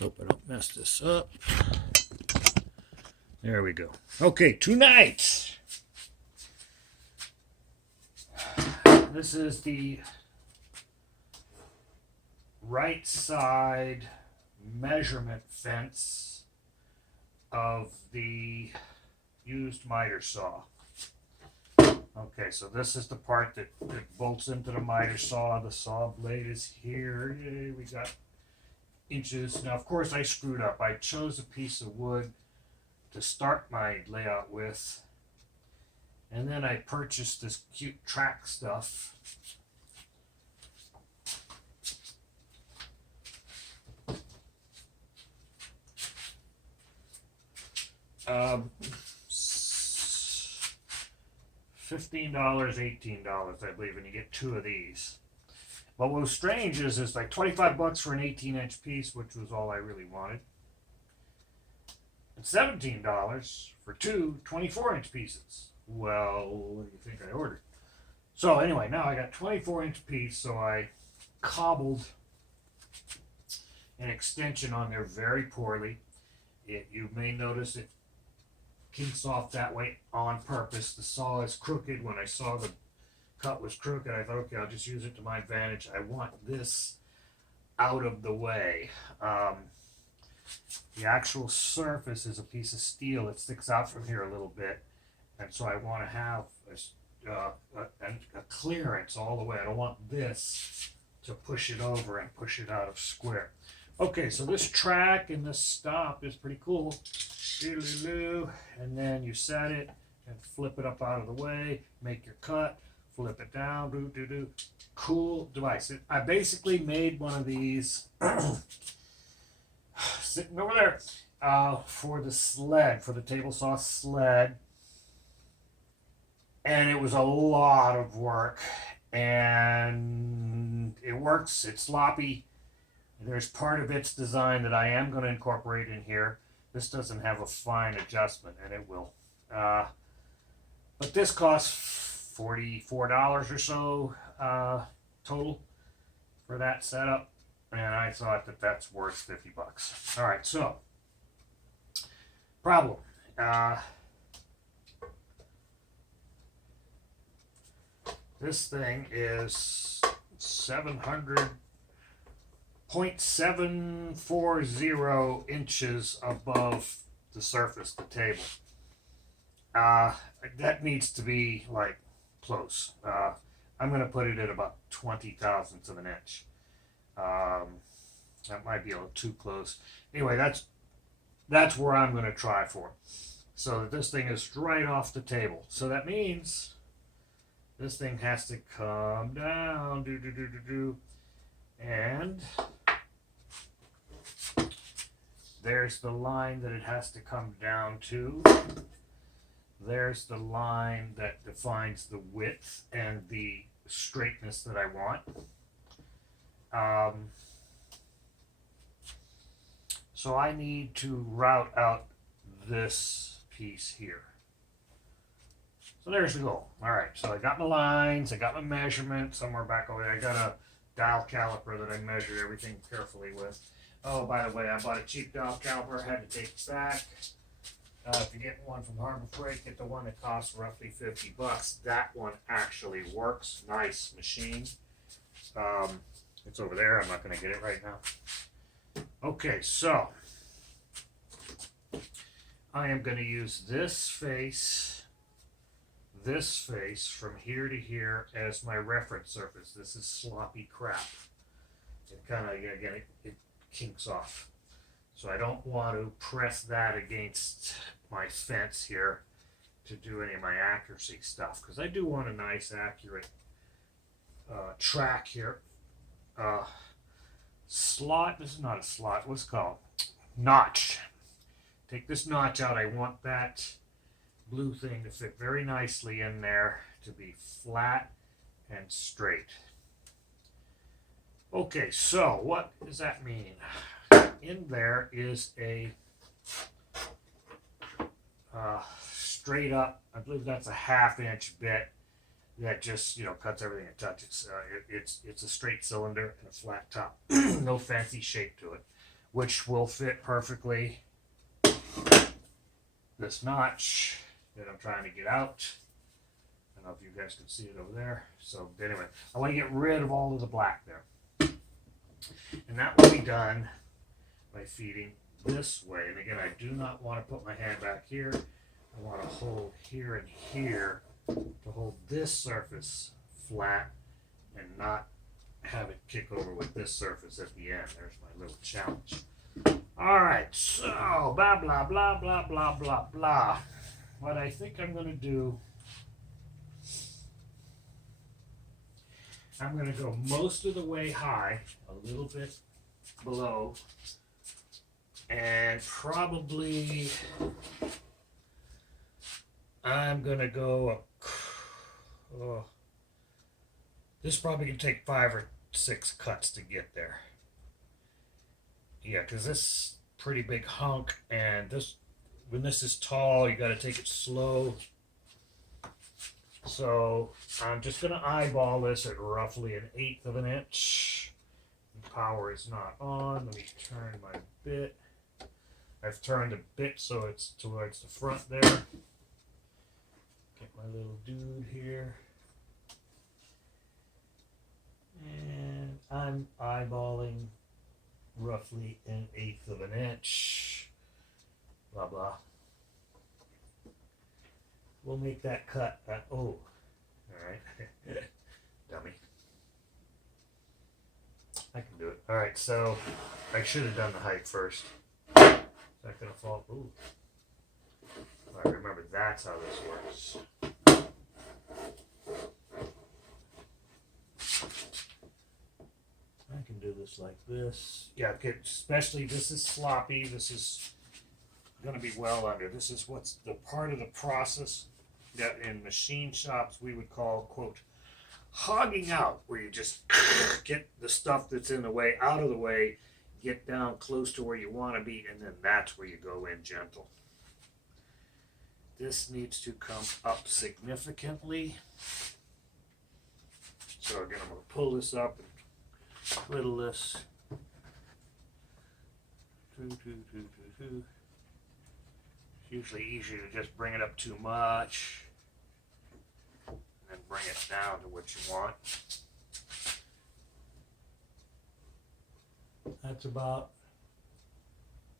Let's hope I don't mess this up. There we go. Okay, tonight. This is the right side measurement fence of the used miter saw. Okay, so this is the part that bolts into the miter saw. The saw blade is here. Yay, we got inches. Now, of course, I screwed up. I chose a piece of wood to start my layout with, and then I purchased this cute track stuff. $15, $18, I believe, and you get 2 of these. But what was strange is it's like $25 for an 18-inch piece, which was all I really wanted, and $17 for 2 24-inch pieces. Well, what do you think I ordered? So anyway, now I got 24-inch piece, so I cobbled an extension on there very poorly. You may notice it kinks off that way on purpose. The saw is crooked. When I saw the cut was crooked, I thought, okay, I'll just use it to my advantage. I want this out of the way. The actual surface is a piece of steel that sticks out from here a little bit, and so I want to have a clearance all the way. I don't want this to push it over and push it out of square. Okay, so this track and this stop is pretty cool. And then you set it and flip it up out of the way, make your cut, flip it down, Cool device. I basically made one of these sitting over there for the sled, for the table saw sled. And it was a lot of work, and it works. It's sloppy. There's part of its design that I am going to incorporate in here. This doesn't have a fine adjustment, and it will. But this costs $44 or so total for that setup, and I thought that that's worth $50. All right, so problem. This thing is 700.740 inches above the surface, the table. That needs to be like close. I'm going to put it at about 20 thousandths of an inch. That might be a little too close. Anyway, that's where I'm going to try for. So that this thing is right off the table. So that means this thing has to come down, and there's the line that it has to come down to. There's the line that defines the width and the straightness that I want. So I need to route out this piece here. So there's the goal. All right, so I got my lines, I got my measurement somewhere back over there. I got a dial caliper that I measured everything carefully with. Oh, by the way, I bought a cheap dial caliper. I had to take it back. If you get one from Harbor Freight, get the one that costs roughly $50. That one actually works. Nice machine. It's over there. I'm not going to get it right now. Okay, so I am going to use this face from here to here as my reference surface. This is sloppy crap. It kind of, again, it kinks off. So I don't want to press that against my fence here to do any of my accuracy stuff, because I do want a nice accurate track here. Slot, this is not a slot, what's it called? Notch. Take this notch out. I want that blue thing to fit very nicely in there, to be flat and straight. Okay, so what does that mean? In there is a straight up, I believe that's a 1/2 inch bit that just, cuts everything it touches. It's a straight cylinder and a flat top. No fancy shape to it. which will fit perfectly this notch that I'm trying to get out. I don't know if you guys can see it over there. So anyway, I want to get rid of all of the black there. And that will be done by feeding this way. And again, I do not want to put my hand back here. I want to hold here and here to hold this surface flat and not have it kick over with this surface at the end. There's my little challenge. All right, so blah, blah, blah, blah, blah, blah, blah. What I think I'm going to do, I'm going to go most of the way high, a little bit below, and probably I'm going to go, this is probably going to take 5 or 6 cuts to get there. Yeah, because this is a pretty big hunk, and this, when this is tall, you got to take it slow. So I'm just going to eyeball this at roughly 1/8 of an inch. The power is not on. Let me turn my bit. I've turned a bit so it's towards the front there. Get my little dude here. And I'm eyeballing roughly 1/8 of an inch. Blah, blah. We'll make that cut. All right. Dummy. I can do it. All right, so I should have done the height first. Is that going to fall? Ooh. All right, remember, that's how this works. I can do this like this. Yeah, especially this is sloppy. This is going to be well under. This is what's the part of the process that in machine shops we would call, quote, hogging out, where you just get the stuff that's in the way out of the way, get down close to where you want to be, and then that's where you go in gentle. This needs to come up significantly. So again, I'm going to pull this up and twiddle this. It's usually easier to just bring it up too much and then bring it down to what you want. That's about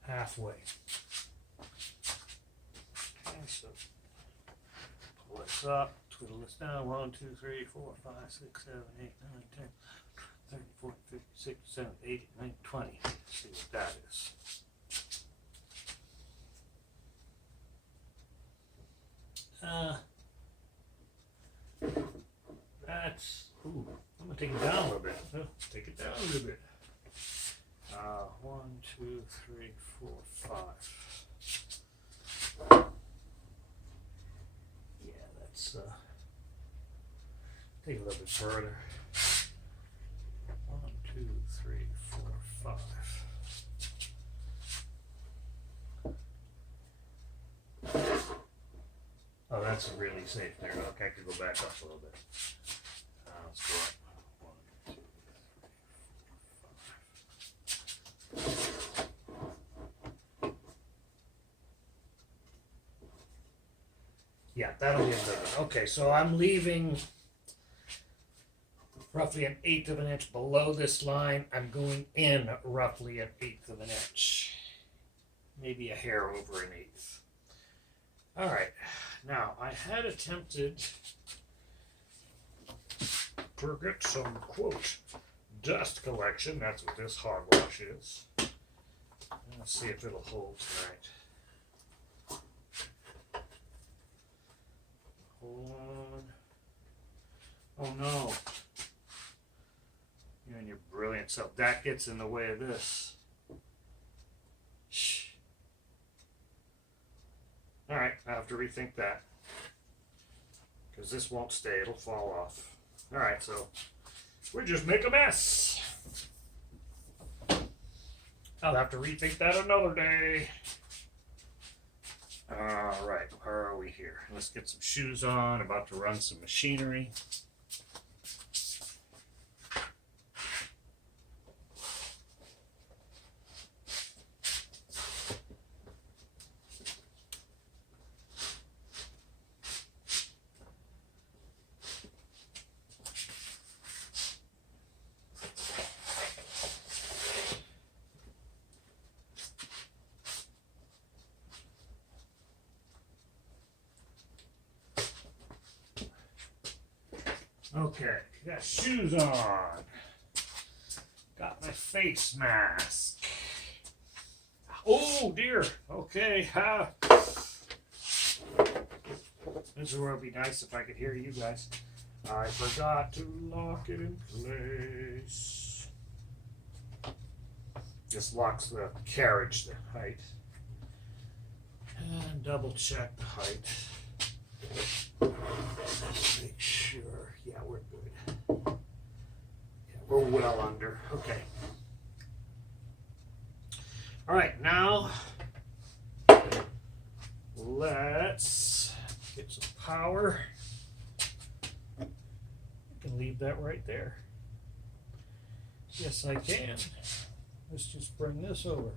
halfway. Okay, so pull this up, twiddle this down. 1, 2, 3, 4, 5, 6, 7, 8, 9, 10, 13, 14, 15, 16, 17, 18, 19, 20. Let's see what that is. That's, ooh, I'm going to take it down a little bit. Oh, take it down a little bit. 1, 2, 3, 4, 5. Yeah, that's, take a little bit further. 1, 2, 3, 4, 5. Oh, that's really safe there. Okay, I could go back up a little bit. Let's go up. 1, 2, 3, 4, 5. Yeah, that'll be a good one. Okay, so I'm leaving roughly 1/8 of an inch below this line. I'm going in roughly 1/8 of an inch. Maybe a hair over 1/8. All right. Now, I had attempted to get some, quote, dust collection. That's what this hogwash is. Let's see if it'll hold tonight. Hold on. Oh, no. You and your brilliant self. That gets in the way of this. Shh. All right, I have to rethink that because this won't stay, it'll fall off. All right, so we just make a mess. I'll have to rethink that another day. All right, where are we here? Let's get some shoes on, about to run some machinery. Okay, got shoes on. Got my face mask. Oh dear. Okay. This is where it'd be nice if I could hear you guys. I forgot to lock it in place. Just locks the carriage, the height. And double check the height. Let's make sure. Yeah, we're good. Yeah, we're well under. Okay. All right, now let's get some power. I can leave that right there. Yes, I can. Let's just bring this over.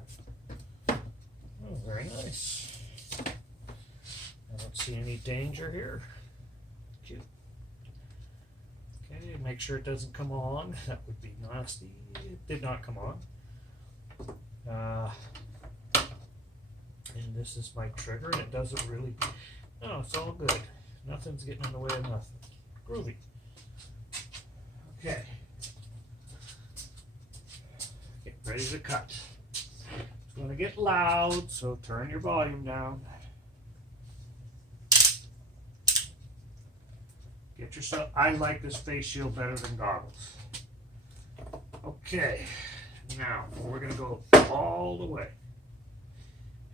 Oh, very nice. I don't see any danger here. Cute. Okay, make sure it doesn't come on. That would be nasty. It did not come on. And this is my trigger, and it doesn't really. No, it's all good. Nothing's getting in the way of nothing. Groovy. Okay. Get ready to cut. It's going to get loud, so turn your volume down. Get yourself. I like this face shield better than goggles. Okay. Now we're going to go all the way.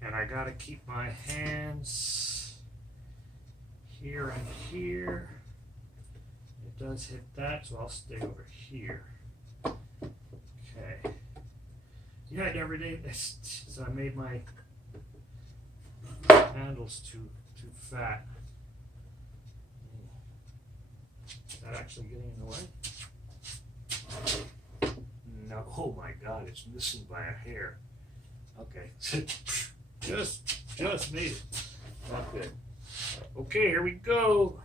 And I got to keep my hands here and here. It does hit that, so I'll stay over here. Okay. Yeah, I never did this. So I made my handles too fat. Is that actually getting in the way? No. Oh my God, it's missing by a hair. Okay. just made it. Not good. Okay, here we go.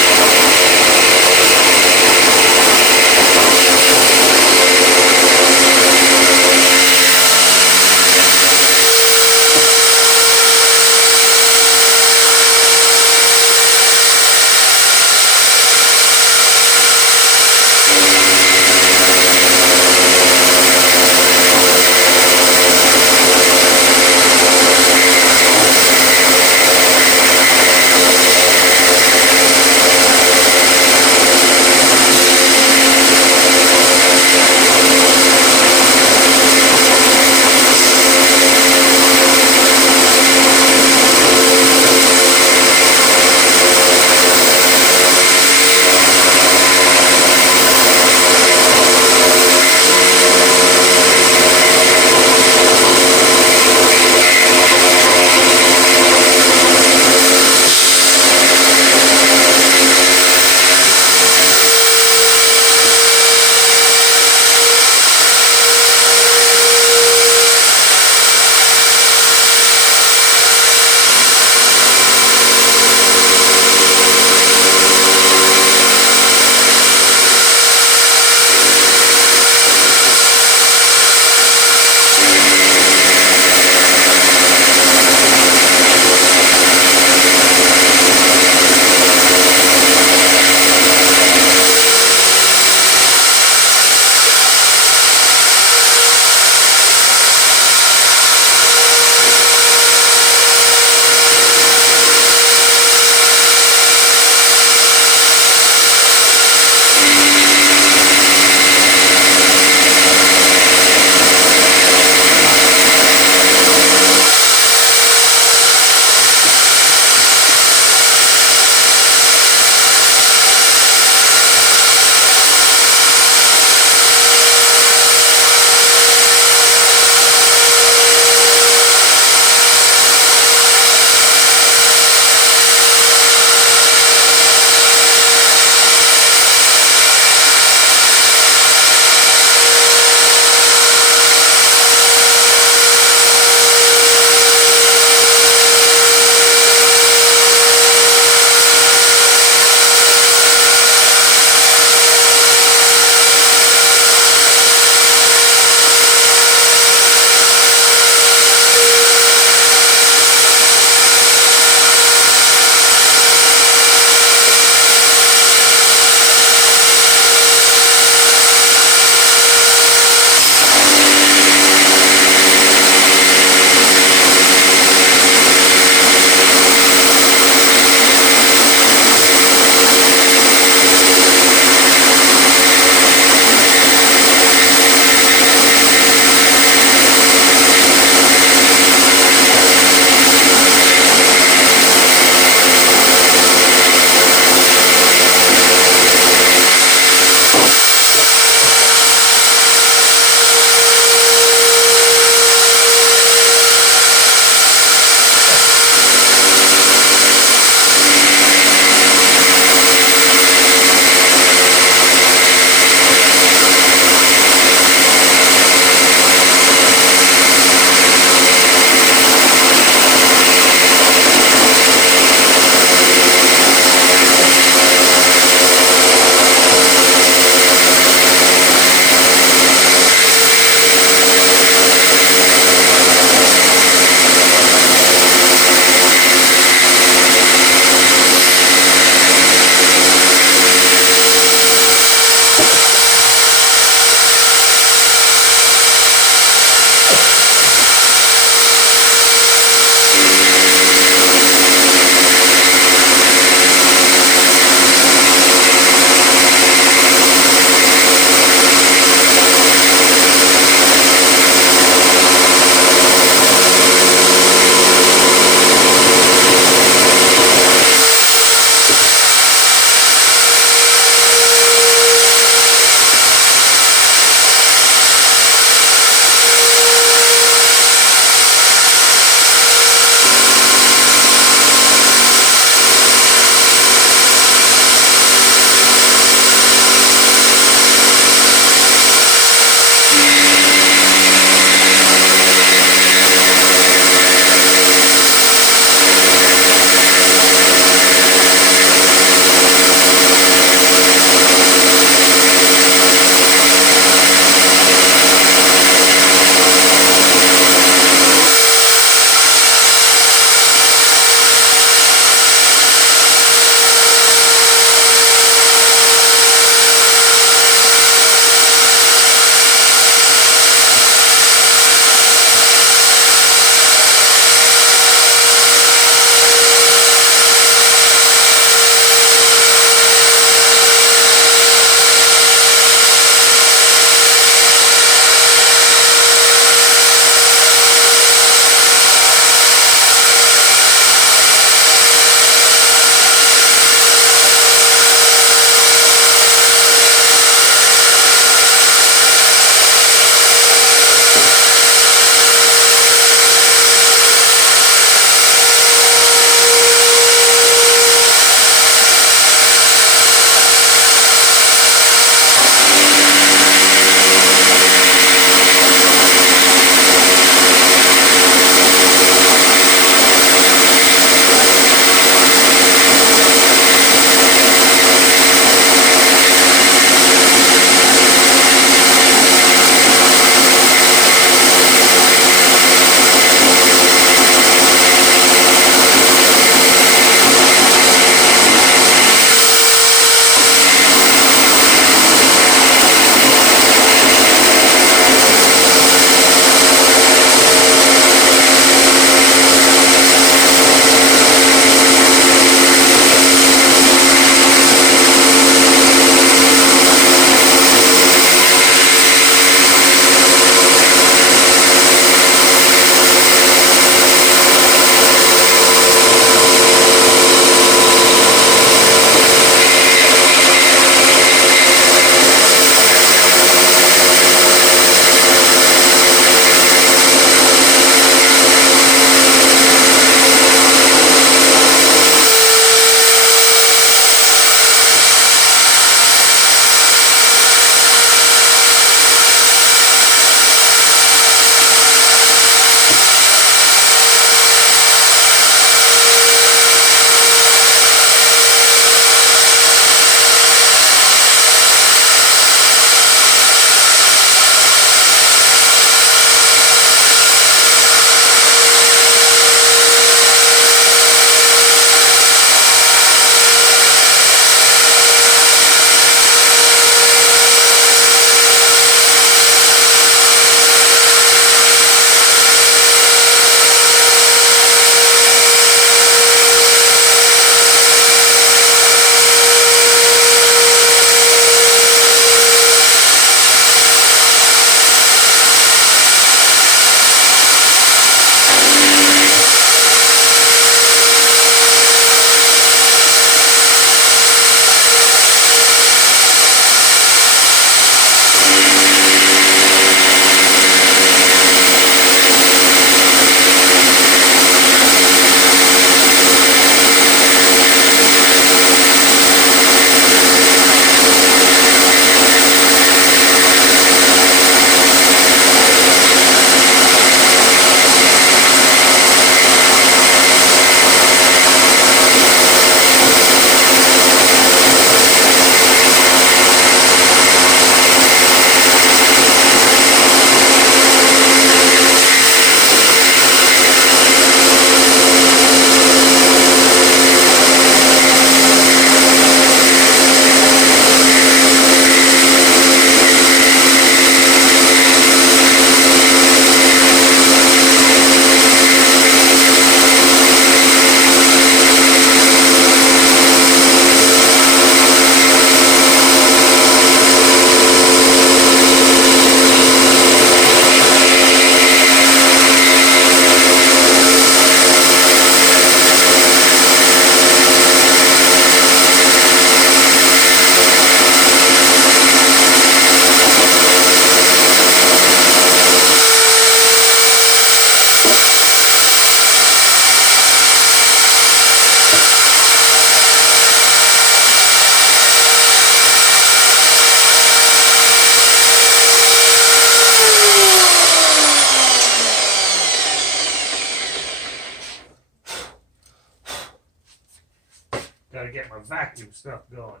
Got to get my vacuum stuff going.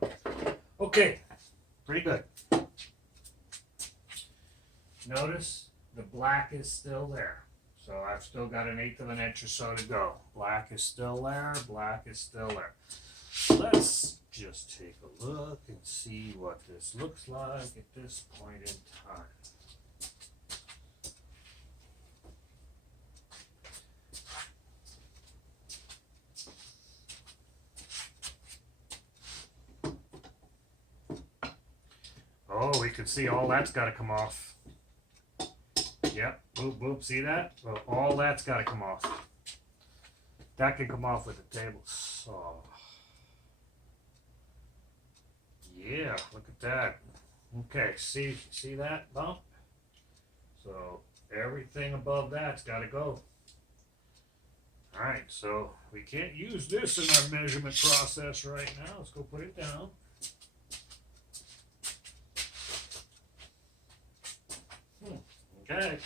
Okay, pretty good. Notice the black is still there. So I've still got 1/8 of an inch or so to go. Black is still there, black is still there. Let's just take a look and see what this looks like at this point in time. Oh, we can see all that's got to come off. Yep, boop, boop, see that? Well, all that's got to come off. That can come off with the table saw. Yeah, look at that. Okay, see that bump? So everything above that's got to go. All right, so we can't use this in our measurement process right now. Let's go put it down. Okay.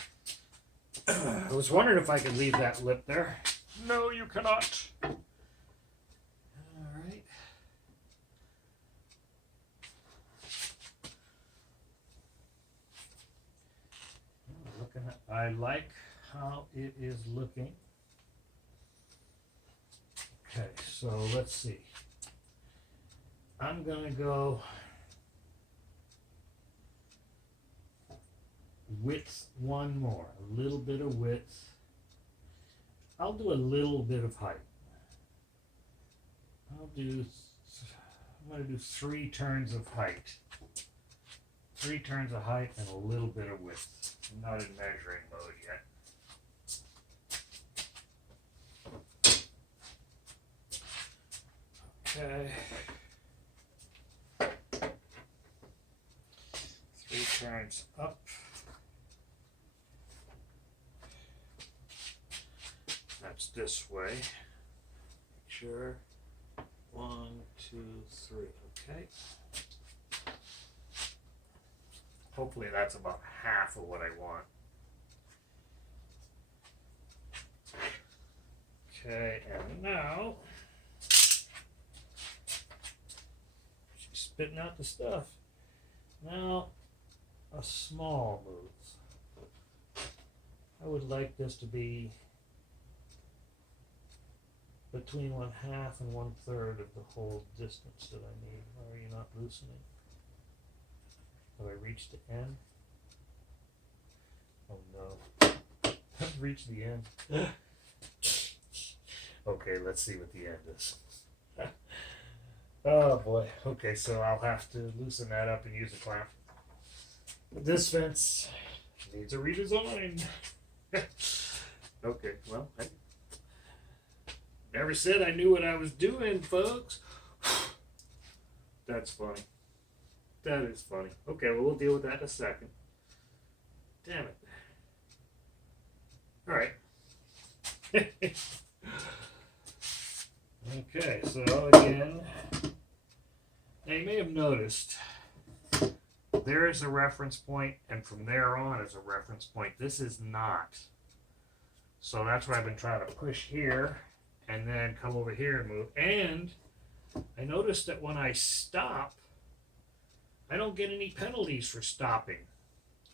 I was wondering if I could leave that lip there. No, you cannot. All right. I like how it is looking. Okay, so let's see. I'm gonna go width one more, a little bit of width. I'll do a little bit of height. I'm gonna do 3 turns of height. 3 turns of height and a little bit of width. I'm not in measuring mode yet. Okay. 3 turns up. That's this way. Make sure. 1, 2, 3. Okay. Hopefully that's about half of what I want. Okay, and now she's spitting out the stuff. Now a small move. I would like this to be between 1/2 and 1/3 of the whole distance that I need. Are you not loosening? Have I reached the end? Oh no. I've reached the end. Okay, let's see what the end is. Oh boy. Okay, so I'll have to loosen that up and use a clamp. This fence needs a redesign. Okay, well, I never said I knew what I was doing, folks. That's funny. That is funny. Okay, well, we'll deal with that in a second. Damn it. All right. Okay, so again, now you may have noticed there is a reference point, and from there on is a reference point. This is not. So that's why I've been trying to push here and then come over here and move. And I noticed that when I stop, I don't get any penalties for stopping.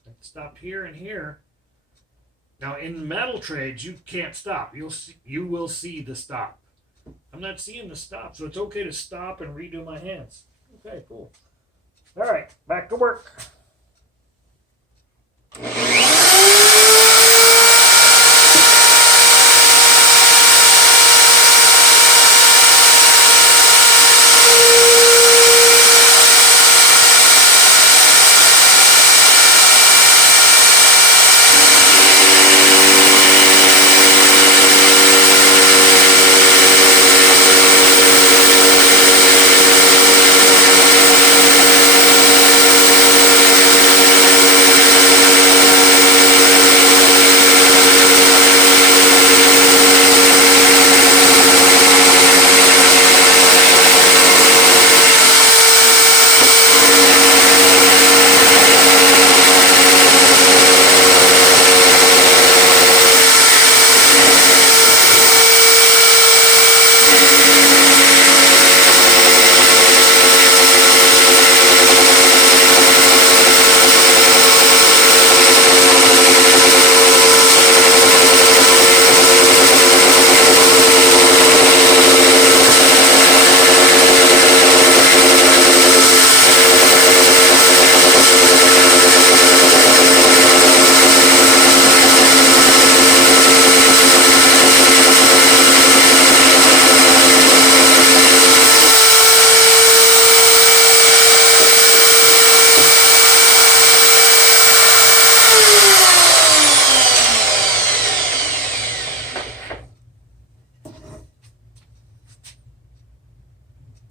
I stopped here and here. Now in metal trades, you can't stop. You will see the stop. I'm not seeing the stop, so it's okay to stop and redo my hands. Okay, cool. All right, back to work.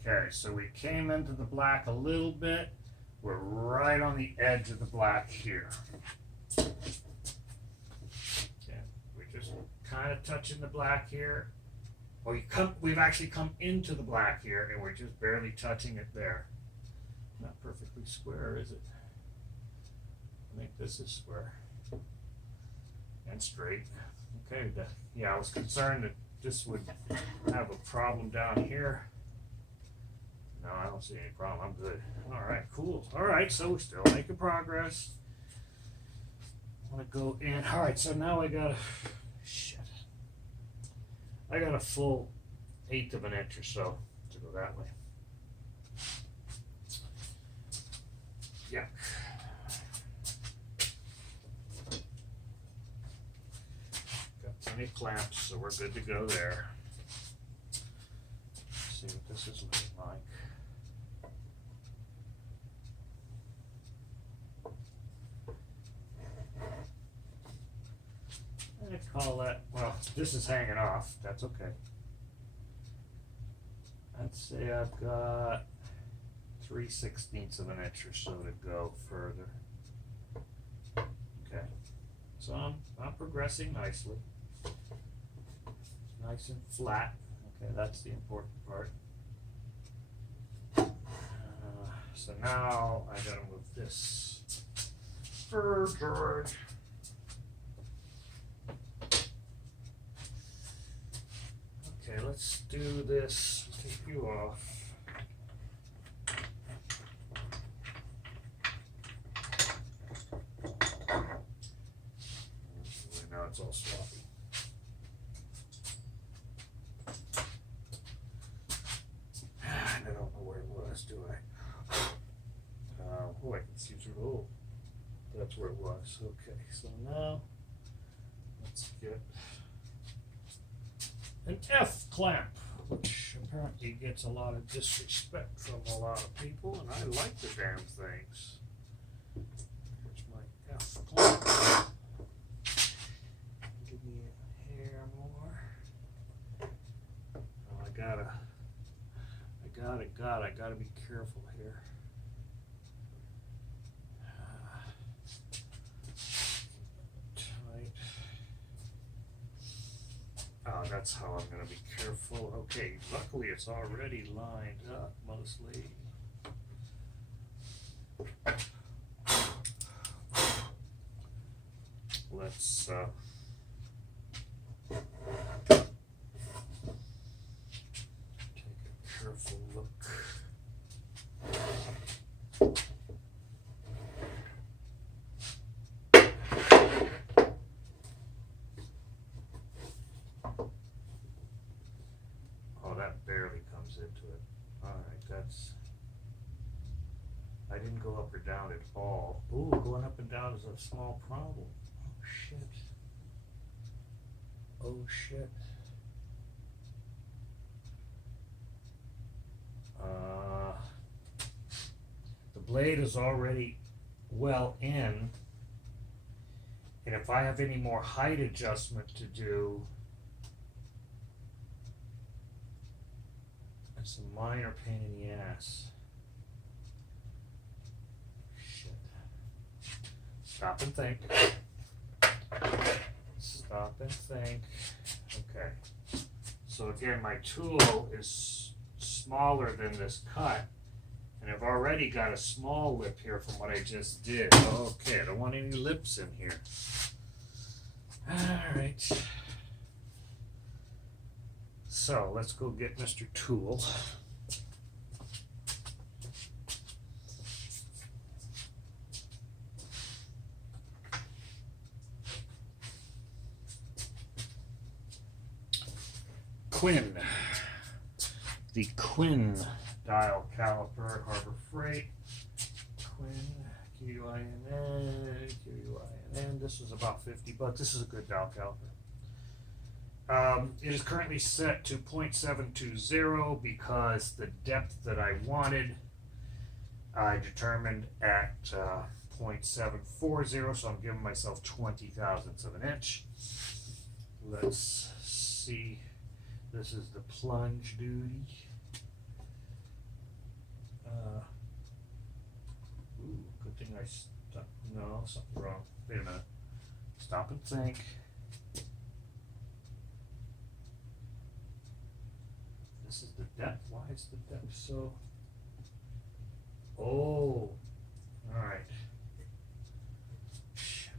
Okay, so we came into the black a little bit. We're right on the edge of the black here. Okay, we're just kind of touching the black here. We've actually come into the black here, and we're just barely touching it there. Not perfectly square, is it? I think this is square and straight. Okay, yeah, I was concerned that this would have a problem down here. No, I don't see any problem. I'm good. All right, cool. All right, so we're still making progress. I want to go in. All right, so now I got a full 1/8 of an inch or so to go that way. Yuck. Got plenty of clamps, so we're good to go there. Let's see what this is looking like. I call that, well, this is hanging off. That's okay. I'd say I've got 3/16 of an inch or so to go further. Okay, so I'm progressing nicely. Nice and flat. Okay, that's the important part. So now I gotta move this further. Okay, let's do this. Take you off. Now it's all sloppy. I don't know where it was, do I? Oh, I can see through the hole. That's where it was. Okay, so now let's get an F clamp, which apparently gets a lot of disrespect from a lot of people, and I like the damn things. Here's my F clamp. Give me a hair more. Oh, I gotta be careful here. Tight. Oh, that's how I'm gonna be careful. Okay, luckily it's already lined up mostly. Let's take a careful look. Oh, that barely comes into it. All right, I didn't go up or down at all. Ooh, going up and down is a small problem. Oh, shit. Oh, shit. The blade is already well in, and if I have any more height adjustment to do, it's a minor pain in the ass. Shit. Stop and think. Stop and think. Okay. So again, my tool is smaller than this cut, and I've already got a small lip here from what I just did. Okay, I don't want any lips in here. All right. So let's go get Mr. Tool. Quinn. The Quinn dial caliper, Harbor Freight. Quinn, Quinn, Quinn. This is about $50. This is a good dial caliper. It is currently set to 0.720 because the depth that I wanted I determined at 0.740, so I'm giving myself 20 thousandths of an inch. Let's see. This is the plunge duty. I stop? No, something's wrong. Wait a minute. Stop and think. This is the depth. Why is the depth so? Oh, alright. Shit.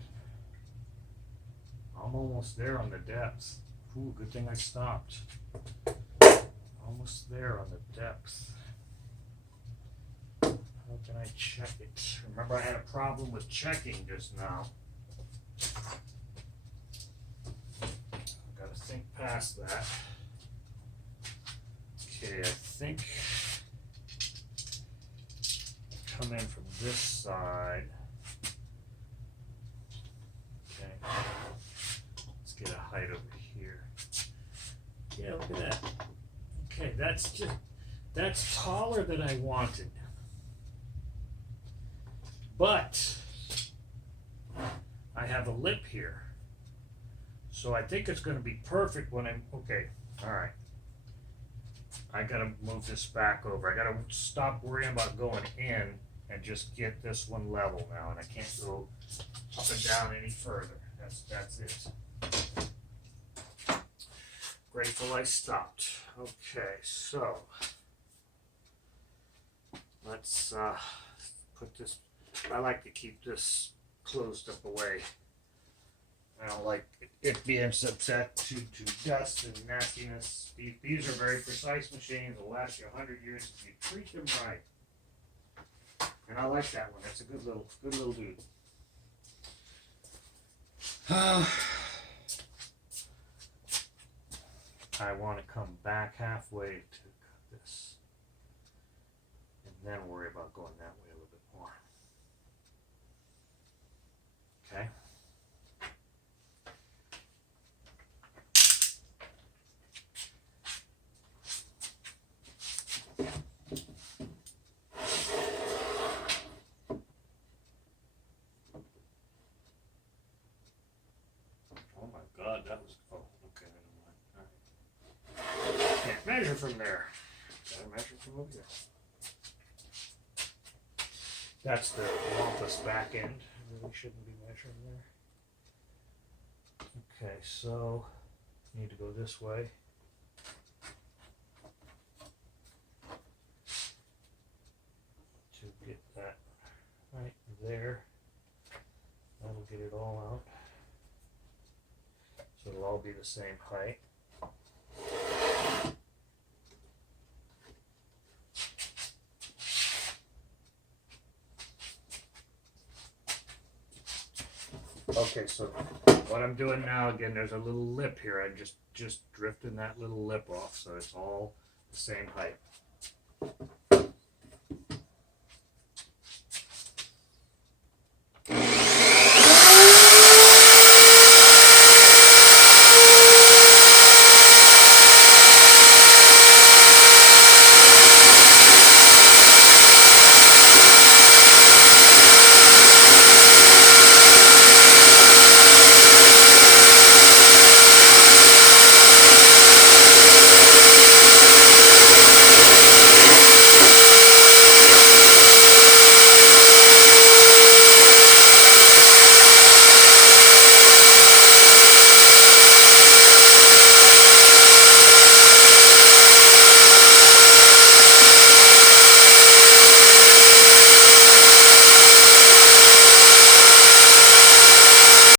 I'm almost there on the depth. Ooh, good thing I stopped. Almost there on the depth. How can I check it? Remember I had a problem with checking just now. I've got to think past that. Okay, I think come in from this side. Okay, let's get a height over here. Yeah, look at that. Okay, that's taller than I wanted. But I have a lip here. So I think it's going to be perfect when I'm, okay, all right. I got to move this back over. I got to stop worrying about going in and just get this one level now. And I can't go up and down any further. That's it. Grateful I stopped. Okay, so let's put this, I like to keep this closed up away. I don't like it being subject to dust and nastiness. These are very precise machines. They'll last you 100 years if you treat them right. And I like that one. That's a good little dude. I want to come back halfway to cut this, and then worry about going that way a little bit more. Okay. Oh my God, that was, oh, okay, never mind. All right. Can't measure from there. Gotta measure from over there. That's the wampus back end. Really shouldn't be measuring there. Okay, so need to go this way. To get that right there. That'll get it all out. So it'll all be the same height. Okay, so what I'm doing now, again, there's a little lip here. I'm just drifting that little lip off so it's all the same height.